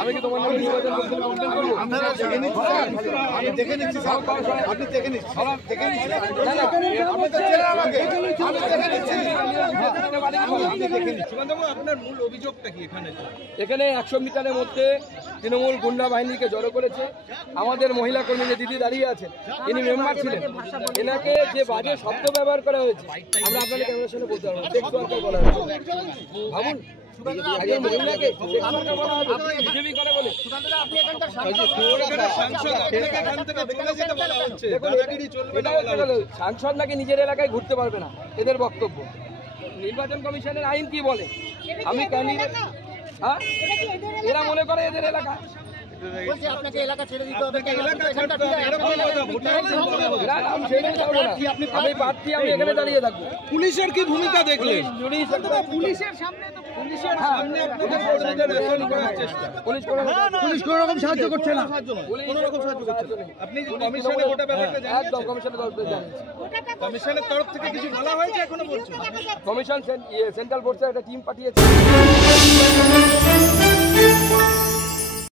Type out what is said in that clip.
আমি কি তোমার নামে নির্বাচন কমিশনে কমপ্লেন করবো? আমি দেখে নিচ্ছি স্যার, আপনি দেখে নিচ্ছি, দেখে নিচ্ছি, আপনি তো চেনেন আমাকে, আমি দেখে নিচ্ছি। আপনার মূল অভিযোগটা কি এখানে? এখানে 100 মিটারের মধ্যে তৃণমূল গুন্ডা বাহিনীকে জড়ো করেছে। আমাদের মহিলা কর্মী যে দিদি দাঁড়িয়ে আছেন, ইনি মেম্বার ছিলেন, এনাকে যে বাজে শব্দ ব্যবহার করা হয়েছে আমরা আপনাদের ক্যামেরার সামনে বলতে পারবো। সেক্স ওয়ার্কার বলা হয়েছে। ভাবুন, একজন মহিলাকে সেক্স ওয়ার্কার বলা হবে বিজেপি করে বলে। সাংসদ নাকি নিজের এলাকায় ঘুরতে পারবে না, এদের বক্তব্য। নির্বাচন কমিশনের আইন কি বলে? আমি ক্যান্ডিডেট, হ্যাঁ, এরা মনে করে এদের এলাকা। আমি প্রার্থী, আমি এখানে দাঁড়িয়ে থাকবো। পুলিশের কি ভূমিকা দেখলেন? পুলিশ কোনো রকম সাহায্য করছে না। আপনি কমিশনে গোটা ব্যাপারটা জানেন? একদম কমিশনের কমিশনের তরফ থেকে কিছু বলা হয়েছে এখনো বলছো? কমিশন সেন্ট্রাল ফোর্সের একটা টিম পাঠিয়েছে।